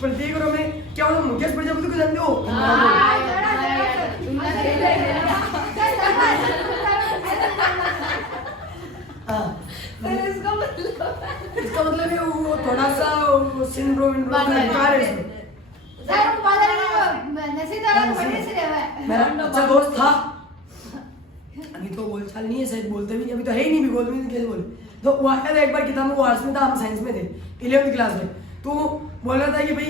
प्रतीक रो में क्या हो मुकेश प्रजापति को जानते हो इसका मतलब है वो थोड़ा सा सिंड्रोम कार है इसमें। मेरा अच्छा दोस्त था, अभी तो बोलचाल नहीं है, शायद बोलते भी नहीं, अभी तो है ही नहीं भी बोलते नहीं कैसे बोले। तो वो आया था एक बार किताब में, वो आर्ट्स में था, हम साइंस में थे 11वीं क्लास में। तो बोल रहा था कि भाई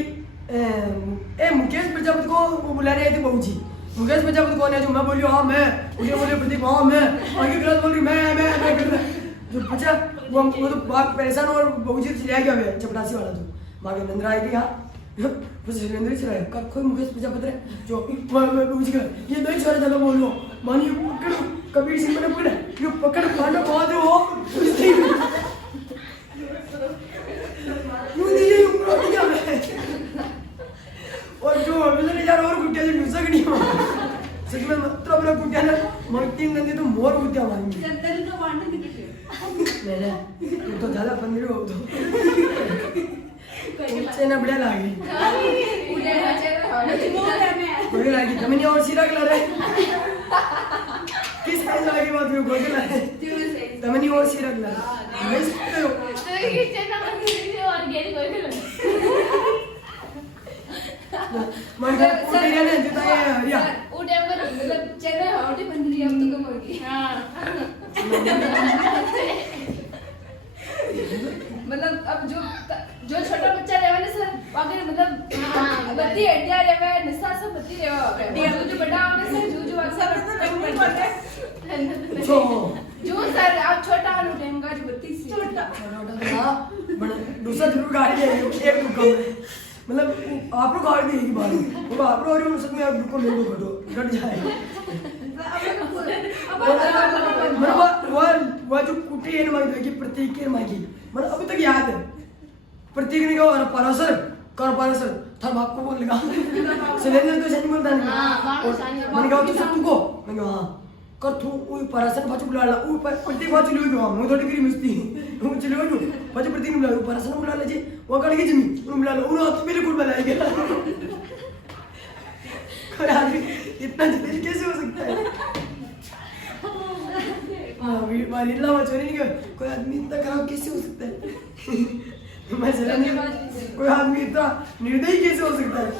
मुकेश प्रजापति को वो बुला रहे थे बहू जी। मुकेश प्रजापति कौन है? जो मैं बोलियो हाँ मैं, मुझे बोले प्रदीप हाँ मैं, आगे क्लास बोल रही मैं जो पूछा वो तो बात परेशान और बहू जी चिल्ला गया हुआ चपरासी वाला। तो माँ के नंदरा आई थी हाँ सुरेंद्र चलाया का कोई मुकेश प्रजापति है जो बहू जी का ये दो छोरे जगह बोल लो मानी पकड़ो कबीर सिंह ने पकड़ा जो पकड़ पाना बहुत हो और जो यार और गुटिया जो न्यूज़ नहीं हो सच में मतलब अपना गुटिया ना मग 3 नंदी तो मोर उद्या मारेंगे चंदन तो वांडे निकले मैंने तू तो ज्यादा 15 हो तो कुछ ना बढ़िया लागी उड़े बचे बढ़िया लागी तमनी और सीधा कलर है किस साइज वाली बात में बोल रहा है तमनी और सीधा कलर मैं सकते हो तो ये चेना और गेरी कोई भी मन का पूरी रहने जूता ये हरिया उड़े पर मतलब चेना हॉटी बन रही अब तो कम होगी हां मतलब अब जो छोटा बच्चा रहेगा ना सर अगर मतलब बत्ती हड्डियां रहेगा निशा सब बत्ती रहेगा जो बड़ा होने से जो अक्सर जो जो सर आप छोटा वाला उठेगा जो बत्ती से छोटा हां बड़ा दूसरा जरूर गाड़ी है एक रुका है मतलब आप लोग गाड़ी देगी बाहर वो आप लोग और सब में आप रुको मेरे को दो कट जाएगा वो जो कुटी है ना कि प्रतीक के मांगी मतलब अभी तक याद है प्रतीक ने कहा परसर कर परसर था बाप को बोल लगा सिलेंडर तो सही बोलता नहीं मैंने कहा तू सब तुको मैंने कहा हां कर तू वो परसर बाजू बुला ला ऊपर प्रतीक बाजू ले गया मैं थोड़ी करी मस्ती वो चले गयो बाजू प्रतीक ने बुला परसर बुला ले जी वो कड़ के जमी उन्हें बुला लो उन्हें तो बिल्कुल बुलाएगा कोई आदमी इतना जल्दी कैसे हो सकता है मारिल्ला मचोरी नहीं कोई आदमी इतना खराब कैसे हो सकता है मैं चला नहीं कोई आदमी इतना निर्दयी कैसे हो सकता है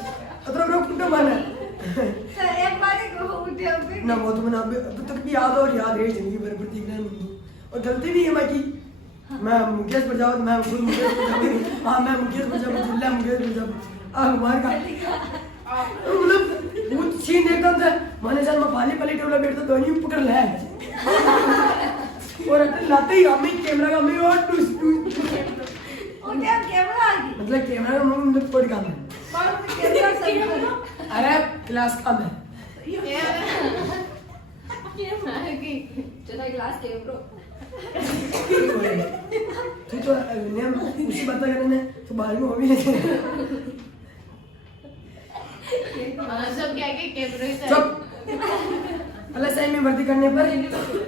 अतरा बड़ा कुत्ता माना सर एक बार को उठे अभी ना वो तो मैंने अभी तक भी याद और याद रही जिंदगी भर प्रतीक ने और गलती नहीं है मैं की मैं मुकेश प्रजापति मैं खुद मुकेश प्रजापति हाँ मैं मुकेश प्रजापति जिला मुकेश प्रजापति हमारे का मतलब वो सीन देखता था मैंने सर मैं फाली पलटे वाला बैठता तो नहीं पकड़ लिया और अटल लाते ही हमें कैमरा का हमें और टू और क्या कैमरा आ गई मतलब कैमरा का मतलब कोई काम है कौन सा कैमरा सही अरे क्लास काम है चौथा क्लास के ब्रो तू तो नेम उसी बात करने तो बाहर में हो भी नहीं सब क्या के कैमरे से चुप प्लस आई में भर्ती करने पर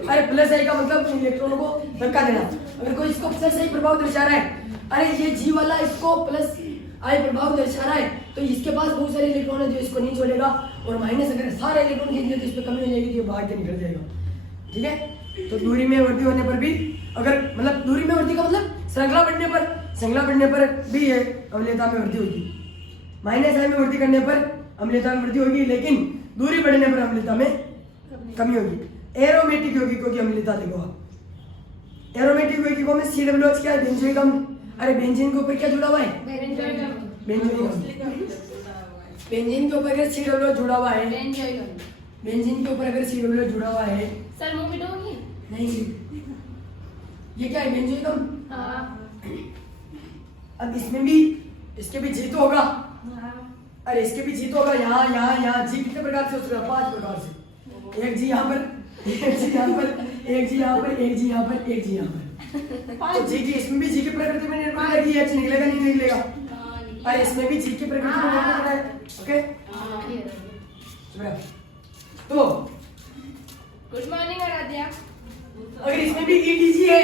अरे प्लस आई का मतलब इलेक्ट्रॉनों को धक्का देना अगर कोई इसको प्लस आई प्रभाव दर्शा रहा है अरे ये जी वाला इसको प्लस आई प्रभाव दर्शा रहा है तो इसके पास बहुत सारे इलेक्ट्रॉन है जो इसको नहीं छोड़ेगा और माइनस अगर सारे इलेक्ट्रॉन खींच तो इस पर कमी हो जाएगी तो ये भाग के निकल जाएगा ठीक है तो दूरी में भर्ती होने पर भी अगर मतलब दूरी में भर्ती का मतलब श्रृंखला बढ़ने पर भी ये अम्लीयता में वृद्धि होगी माइनस आई में भर्ती करने पर अम्लीयता में वृद्धि होगी लेकिन दूरी बढ़ने पर अम्लीयता में कमी होगी एरोमेटिक होगी क्योंकि अम्लीयता देखो आप एरोमेटिक होगी को में CWH क्या है बेंजीन का अरे बेंजीन के ऊपर क्या जुड़ा हुआ है बेंजीन के ऊपर अगर CWH जुड़ा हुआ है बेंजीन के ऊपर अगर CWH जुड़ा हुआ है सर मुंह मिटाओगी नहीं ये क्या है बेंजीन का हां अब इसमें भी इसके भी जी तो होगा अरे इसके भी जी तो होगा यहाँ जी कितने प्रकार से हो सकता है 5 प्रकार से एक जी यहाँ पर एक जी यहाँ पर एक जी यहाँ पर एक जी यहाँ पर एक जी यहाँ पर जी इसमें भी जी की प्रकृति में निर्भर करेगी एच निकलेगा नहीं निकलेगा अरे इसमें भी जी की प्रकृति में निर्भर करेगा ओके तो गुड मॉर्निंग आराध्या अगर इसमें भी EDG है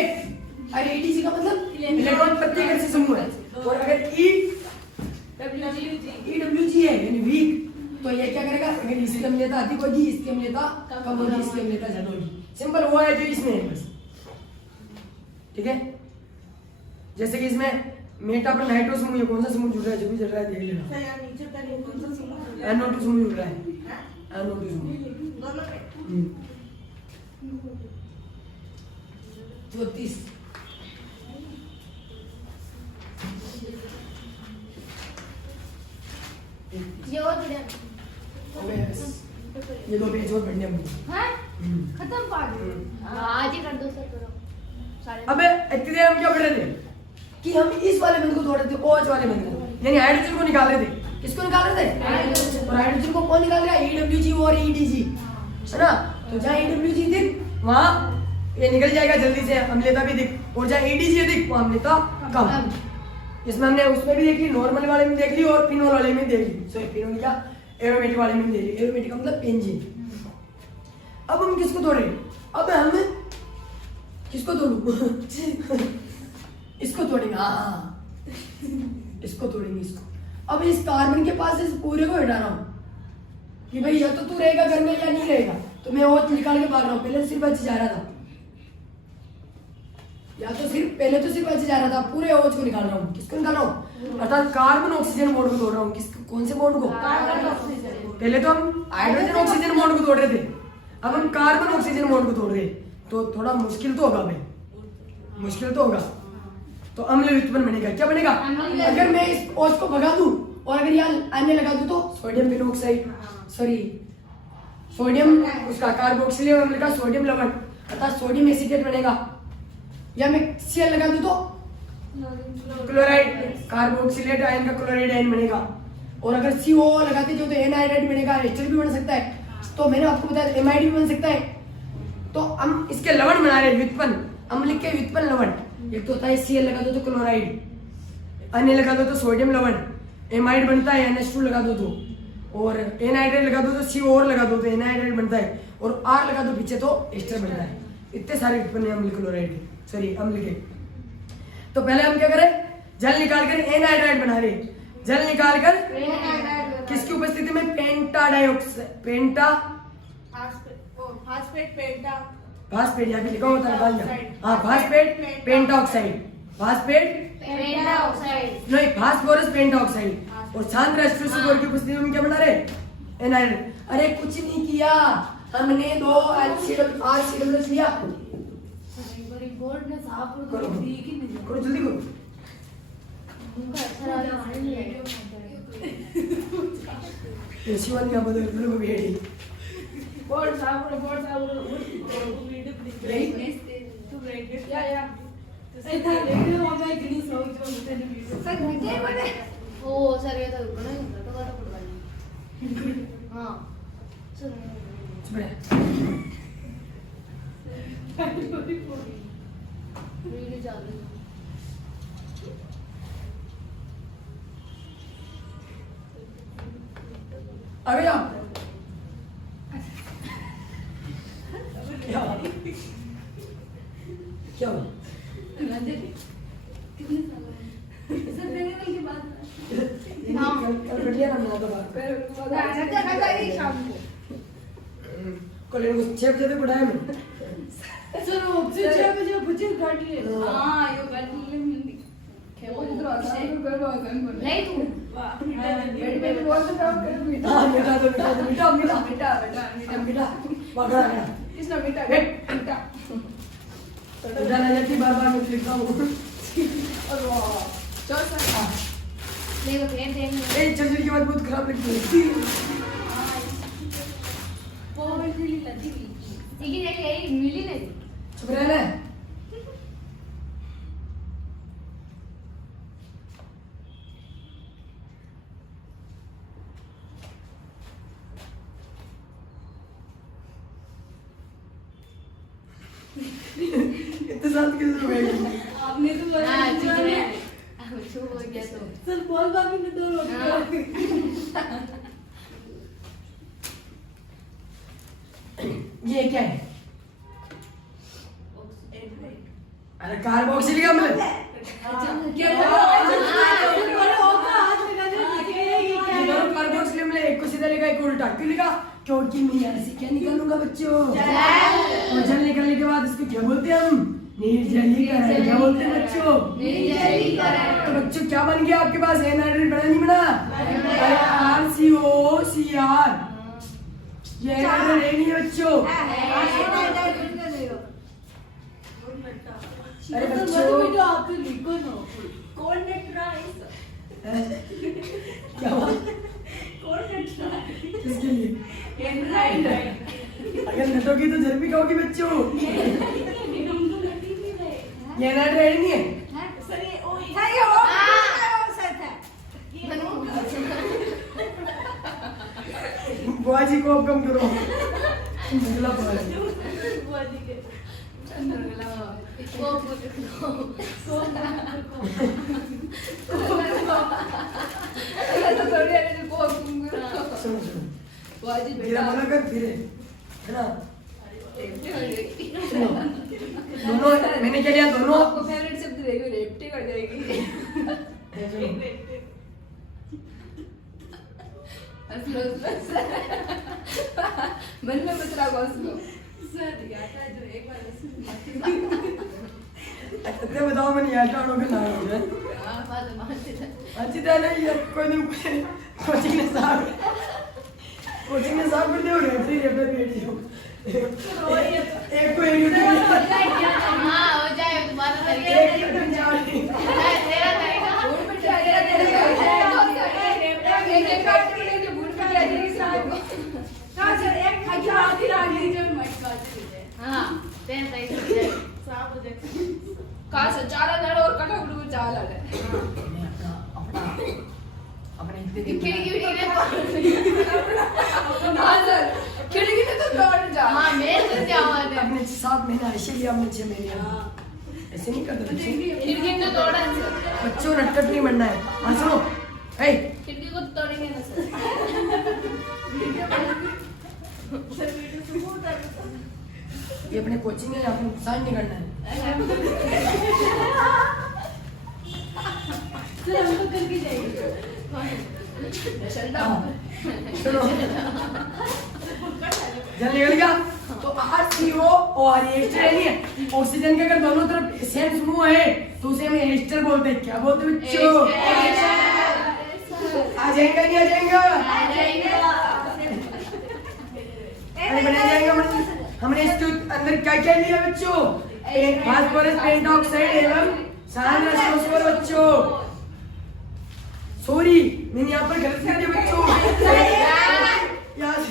अरे EDG का मतलब इलेक्ट्रॉन प्रत्येक से समूह है और अगर EWG है यानी वीक तो ये क्या करेगा अगर इसकी अम्लीयता अधिक होगी इसकी अम्लीयता कम होगी इसकी अम्लीयता ज्यादा होगी सिंपल वो है जो इसमें है बस ठीक है जैसे कि इसमें मेटा पर नाइट्रो समूह कौन सा समूह जुड़ रहा है जो भी चल रहा है देख लेना NO2 समूह जुड़ रहा है NO2 समूह 34 ये और बढ़िया ये 2 पेज और बढ़िया मुझे हैं खत्म पाठ आज ही कर दो सर करो सारे अबे इतनी देर हम क्या पढ़ रहे थे कि हम इस वाले बंद को तोड़ रहे थे OH वाले बंद को यानी हाइड्रोजन को निकाल रहे थे किसको निकाल रहे थे और हाइड्रोजन को कौन निकाल रहा है EWG और EDG है ना तो जहाँ EWG दिख वहाँ ये निकल जाएगा जल्दी से अम्लीयता भी दिख और जहाँ EDG दिख वहाँ अम्लीयता कम इसमें हमने उसमें भी देख ली नॉर्मल वाले में देख ली और फिनोल वाले में देख ली सॉरी फिनोल क्या एरोमेटिक वाले में देख ली एरोमेटिक मतलब बेंजीन अब हम किसको तोड़े? अब हम किसको तोड़ू? इसको तोड़ेंगे, हाँ इसको तोड़ेंगे इसको। अब इस कार्बन के पास इस पूरे को हटा रहा हूँ कि भाई या तो तू रहेगा घर में या नहीं रहेगा, तो मैं ओच निकाल के भाग रहा हूँ। पहले सिर्फ बच जा रहा था, या तो सिर्फ पहले तो सिर्फ बच जा रहा था, पूरे ओच को निकाल रहा हूँ। किसको निकाल रहा हूँ? अर्थात कार्बन ऑक्सीजन बॉन्ड को तोड़ रहा हूँ। किसको? कौन से बॉन्ड को? पहले तो हम हाइड्रोजन ऑक्सीजन बॉन्ड को तोड़ रहे थे, अब हम कार्बन ऑक्सीजन बॉन्ड को तोड़ रहे हैं। तो थोड़ा मुश्किल तो होगा भाई, मुश्किल तो होगा। तो अम्ल व्युत्पन्न बनेगा। क्या बनेगा? अगर मैं इस ओच को भगा दूं और अगर यहाँ अन्य लगा दूं तो सोडियम पेरोक्साइड, सॉरी सोडियम उसका कार्बोक्सिलिक अम्ल का सोडियम लवण अर्थात सोडियम एसीटेट बनेगा। या मैं Cl लगा दूं तो क्लोराइड, कार्बोक्सिलेट आयन का क्लोराइड आयन बनेगा। और अगर CO लगाते जो तो एनहाइड्राइड बनेगा, HL भी बन सकता है। तो मैंने आपको बताया MID भी बन सकता है। तो हम इसके लवण बना रहे हैं, व्युत्पन्न अम्ल के व्युत्पन्न लवण। एक तो होता है Cl लगा दो तो क्लोराइड, अन्य लगा दो तो सोडियम लवण, एमाइड बनता है NH2 लगा दो तो, और एनहाइड्राइड लगा दो तो CO और लगा दो तो एनहाइड्राइड बनता है, और R लगा दो पीछे तो एस्टर बनता है। इतने सारे व्युत्पन्न अम्ल क्लोराइड के, सॉरी अम्ल के। तो पहले हम क्या करें? जल निकाल कर एनहाइड्राइड बना रहे। जल निकाल कर किसकी उपस्थिति में? पेंटा डाइऑक्साइड, पेंटा फास्फेट, यहाँ पे लिखा होता है हाँ फास्फेट पेंटाऑक्साइड, फास्फेट नहीं फास्फोरस पेंटाऑक्साइड। और शांत H2SO4 की उपस्थिति में क्या बना रहे? एनहाइड्राइड। अरे कुछ नहीं किया, हमने 2 HCl लिया। करो जल्दी करो। ऐसी वाली यहाँ बदल लोग भेड़ी बोर्ड साबुन या ओ सर ये तो रुकना तो करो पड़वाली हां चुप रह। वीडियो चालू अबे आप क्या हुआ? कल बढ़िया ना मिला तो कल इनको 6 बजे तक उठाया मैं। चलो 6 बजे बच्चे काट लिए हां यो काट ले मिली खेवो इधर आता है कर लो कर नहीं तू बेटी बोल तो कर बेटा हाँ बेटा तो बेटा पकड़ा गया किसने बेटा बेटा ना जाती बार-बार मैं लिखता हूँ। और वाह चल सर देखो पेन देख ए चलने की बात बहुत खराब लगती है। वो मिली लगी लेकिन यही मिली नहीं चुप रह ले। इतने साथ किस हो गए? आपने तो हां लगा चुप रह चुप हो गया तो सर बोल बाकी ने दो रोटी ये क्या है? अरे कार्बोक्सिलिक अम्ल। क्या कार्बोक्सिलिक अम्ल एक को सीधा लिखा एक को उल्टा। क्यों लिखा? क्योंकि मैं यहाँ से क्या निकालूंगा बच्चों? और जल निकलने के बाद इसको क्या बोलते हैं हम? निर्जलीकरण। क्या बोलते हैं बच्चों? निर्जलीकरण। तो बच्चों क्या बन गया आपके पास? एनहाइड्राइड बना नहीं बना? RCOCr। ये एनहाइड्राइड है नहीं है बच्चों? अरे बच्चों आप लिखो ना कौन नेट रहा है क्या हुआ? कौन नेट रहा है किसके लिए? एनहाइड्राइड अगर नटोगी तो जल भी खाओगी बच्चों। ये एनहाइड्राइड नहीं है? सर ये ओ बुआ जी को अब कम करो। मुगला बुआ जी। सुनो सुनो। धीरे बोला कर धीरे, है ना? रेपटी हो जाएगी। सुनो, दोनों मैंने क्या लिया दोनों आपको फेवरेट शब्द देगी रेपटी हो जाएगी। हंस लो, हंस लो। मन में मत रखो, हंस लो। अच्छा बताओ मैंने याद करो कि ना हो जाए अच्छी तरह नहीं यार कोई नहीं पूछे कोचिंग ने साहब बंदे हो गए फ्री रेफर भेज दियो एक को एक हाँ हो जाए तुम्हारा तरीका एक चार तेरा तरीका बूढ़ पे क्या तेरा तरीका एक काट के लेके बूढ़ पे क्या जाएगी साहब को। हाँ सर एक खाकी आती रानी हाँ तेरा तरीका हो जाए साफ हो जाए कहाँ से चाला लड़ और कटा गुरु चाला लड़। अपने खिड़की खिड़की में हाँ सर खिड़की में तो लौट जा। हाँ मैं तो क्या हुआ था अपने 7 महीने ऐसे लिया हमने 6 महीने ऐसे नहीं करते बच्चे खिड़की में तो तोड़ा सर बच्चों नटखट नहीं बनना है हाँ सुनो ए खिड़की को तोड़ेंगे ना सर ये अपने कोचिंग है आपको नुकसान नहीं करना है सर हमको करके जाएगी चलता हाँ, सुनो जल निकल गया तो RCO और एस्टर नहीं है ऑक्सीजन के अगर दोनों तरफ सेम समूह है तो उसे हम एस्टर बोलते हैं क्या बोलते हैं बच्चों आ जाएगा नहीं आ जाएगा अरे बना जाएगा हमने इसके अंदर क्या क्या लिया बच्चों फास्फोरस पेंटॉक्साइड एवं साइनस फॉस्फोर बच्चों सॉरी मैंने यहाँ पर गलत कर दिया बच्चों यहाँ से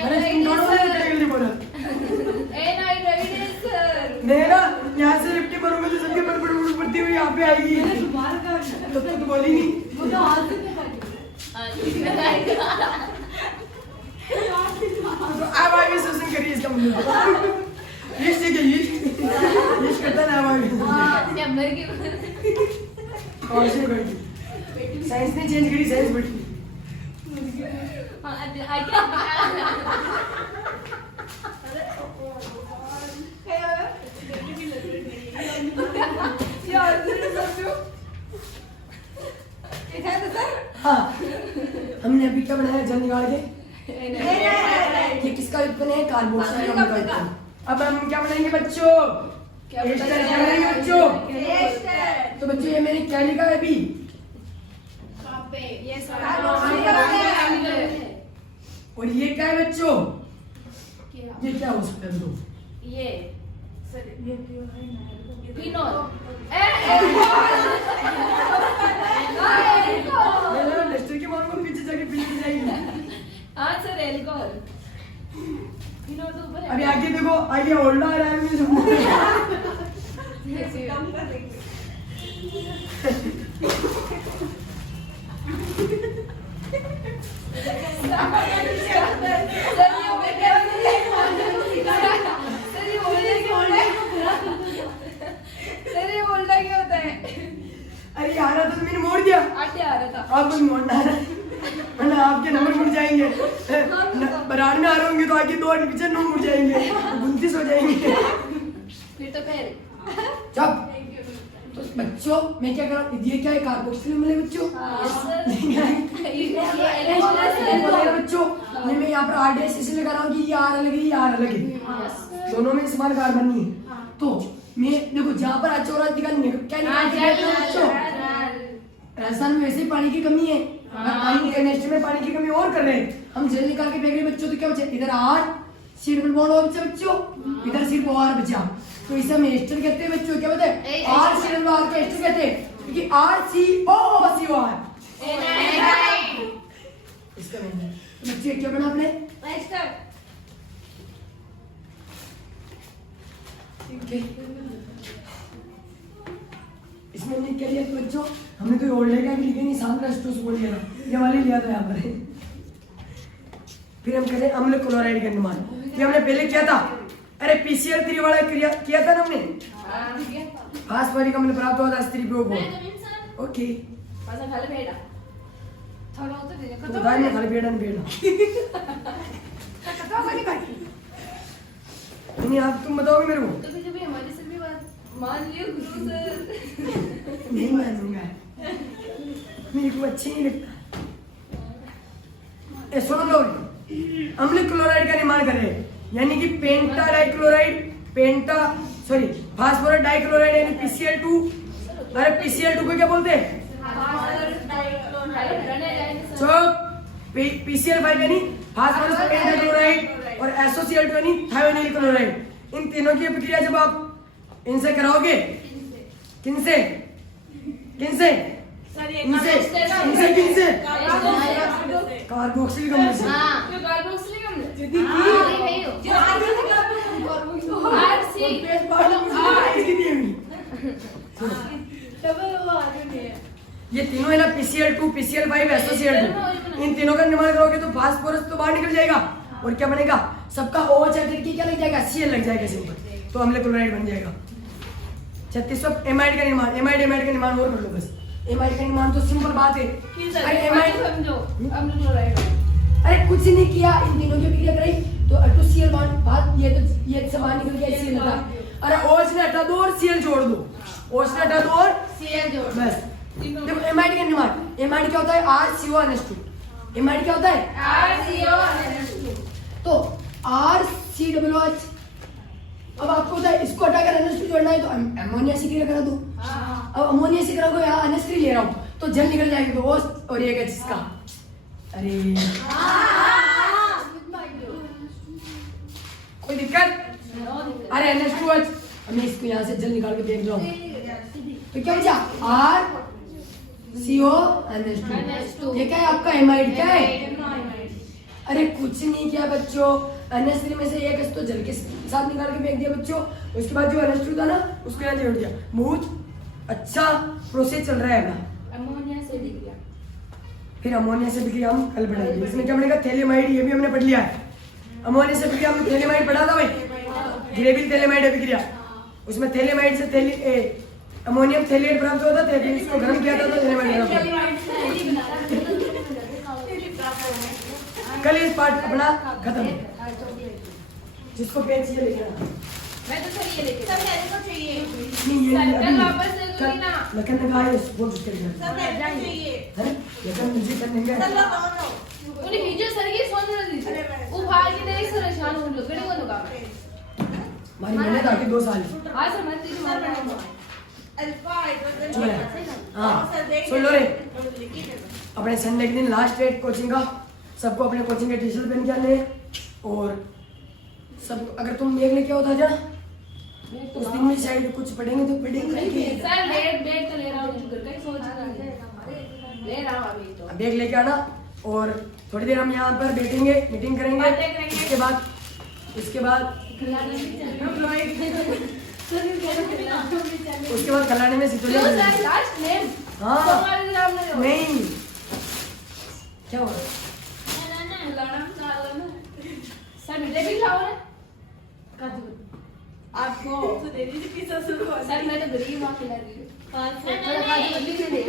मैंने तुम दोनों को जल्दी बोला मैं ना यहाँ से लिपटी भरूंगा तो सबके बड़ पड़ती हुई यहाँ पे आएगी तो तू तो बोली नहीं तो अब आगे शोषण करिए इसका मतलब ये सीखे ये करता ना अब आगे और से करेगी साइंस ने चेंज करी साइंस बढ़ी हाँ हमने अभी क्या बनाया जल निकाल के ये किसका उत्पन्न है कार्बोक्सिलिक अम्ल का उत्पन्न अब हम क्या बनाएंगे बच्चों एस्टर क्या बनाएंगे बच्चों तो बच्चों ये मैंने क्या लिखा है अभी और ये क्या है बच्चों ये क्या हो सकता है बताओ मैं लगा डस्टर के मारूंगा पीछे जाके पीछे जाएगी हाँ सर एल्कोहल अभी आगे देखो आगे ओल्डा आ रहा है मुझे अरे आ रहा था तो मैंने मोड़ दिया अब मोड़ना है वरना आपके नंबर मुड़ जाएंगे बराड़ में आ रहे होंगे तो आगे 2 पीछे 9 मुड़ जाएंगे 29 हो जाएंगे फिर तो फिर चुप तो बच्चों मैं क्या कर रहा हूँ ये क्या है कार्बोक्सिलिक अम्ल है बच्चों बच्चों मैं यहाँ पर RDS इसलिए लगा रहा हूँ कि ये R अलग है ये R अलग है दोनों में समान कार्बन नहीं है तो मैं देखो जहाँ पर अचोरा दिखा क्या निकाल के बच्चों राजस्थान में वैसे ही पानी की कमी है पानी केमिस्ट्री में पानी की कमी और कर रहे हैं हम जल निकाल के फेंक रहे बच्चों तो क्या बचे इधर R सी डबल बॉन्ड और बचा बच्चों इधर सिर्फ R बचा तो इसे हम एस्टर कहते हैं बच्चों क्या बताए R सी डबल R का एस्टर कहते हैं क्योंकि RCOCOR इसका मतलब बच्चे क्या बना आपने इसमें हमने क्या लिया था बच्चों हमने तो ओल्ड का भी लिखा नहीं सामने स्टोस बोल लिया था ये वाले लिया था यहाँ पर फिर हम करें अम्ल क्लोराइड का अनुमान ये हमने पहले किया था अरे PCl3 वाला किया था ना हमने फास्फोरिक अम्ल प्राप्त हुआ था स्त्री को ओके तो दाई में खाली बेड़ा नहीं बेड़ा नहीं आप तुम बताओगे मेरे को कभी कभी हमारी सर भी बात मान लियो गुरु सर नहीं मानूंगा मेरे को अच्छी नहीं लगता ए सुनो लोग अम्ल क्लोराइड का निर्माण कर रहे हैं यानी कि पेंटा डाइक्लोराइड फास्फोरस डाइक्लोराइड यानी PCl2 अरे PCl2 को क्या बोलते हैं PCl5 यानी फास्फोरस पेंटाक्लोराइड और SOCl2 यानी थायोनिल क्लोराइड इन तीनों की प्रक्रिया जब आप इनसे कराओगे किनसे किनसे इनसे किनसे कार्बोक्सिल अम्ल से हाँ क्यों कार्बोक्सिलिक अम्ल आरसी डबल वो आगे नहीं है ये तीनों है ना PCl2 PCl5 SOCl2 इन तीनों का निर्माण करोगे तो फास्फोरस तो बाहर निकल जाएगा और क्या बनेगा सबका OH की क्या लग जाएगा Cl लग जाएगा सिंपल तो अम्ल क्लोराइड बन जाएगा 36वां एमाइड का निर्माण एमाइड का निर्माण और कर लो बस एमाइड का निर्माण तो सिंपल बात है अरे एमाइड समझो अम्ल क्लोराइड अरे कुछ नहीं किया इन तीनों की क्रिया कराई तो H2Cl बात ये से बाहर निकल गया Cl लगा अरे OH ने हटा दो और Cl जोड़ दो OH ने हटा दो और Cl जोड़ बस देखो एमाइड का निर्माण एमाइड क्या होता है RCONH2 एमाइड क्या होता है RCO तो RCOOH अब आपको होता है इसको हटाकर NH2 जोड़ना है तो अमोनिया से क्रिया करा दो अब अमोनिया से करा को यहाँ NH3 ले रहा हूँ तो जल निकल जाएगा तो OH और ये है जिसका अरे कोई दिक्कत अरे NH2OH मैं इसको यहाँ से जल निकाल के फेंक रहा हूँ तो क्या बचा RCONH2 ये क्या है आपका एमाइड क्या है अरे कुछ नहीं किया बच्चों NH3 में से एक तो जल के साथ निकाल के फेंक दिया बच्चों उसके बाद जो NH2 था ना उसको यहाँ जोड़ दिया बहुत अच्छा प्रोसेस चल रहा है अपना अमोनिया से दिख गया फिर अमोनिया से भी हम कल पढ़ाएंगे इसमें क्या बनेगा थैलेमाइड ये भी हमने पढ़ लिया है अमोनिया से भी हम थैलेमाइड पढ़ा था भाई ग्रेविल थैलेमाइड अभिक्रिया उसमें थैलेमाइड से अमोनियम थैलेट प्राप्त होता था फिर इसको गर्म किया था तो थैलेमाइड प्राप्त कल इस पार्ट अपना खत्म जिसको पेन चाहिए लेके आना मैं तो सर ये लेके सब मेरे को चाहिए नहीं ये सर, अभी कल वापस दे दूंगी ना। लखन ने कहा है स्पोर्ट उसके लिए सब मेरे को चाहिए है लखन मुझे करने का चलो दोनों उन्हें वीडियो सर की सोच रही थी वो भाग के देख सर शान उन लोग गड़े को काम हमारी मेहनत आके 2 साल हां सर मैं तेरी मार बनाऊंगा अल्फा चलो हाँ सुन लो रे अपने संडे के दिन लास्ट डेट कोचिंग का सबको अपने कोचिंग के टी शर्ट पहन के आने और सब अगर तुम मेघ लेके आओ था जा उस दिन में शायद कुछ पढ़ेंगे तो पढ़ेंगे सर बैग तो ले रहा हूं घर का ही सोच रहा हूं ले रहा हूं अभी तो बैग लेके आना और थोड़ी देर हम यहाँ पर बैठेंगे मीटिंग करेंगे बातें करेंगे। उसके बाद खिलाने में सितोलिया क्यों सर लास्ट नेम हाँ। हमारे नाम नहीं नहीं क्या हुआ सर मीठे भी खाओ ना आपको तो दे दीजिए पिज्जा शुरू हो सर मैं तो गरीब मां खिला रही हूं पाँच थोड़ा काजू बदली में दे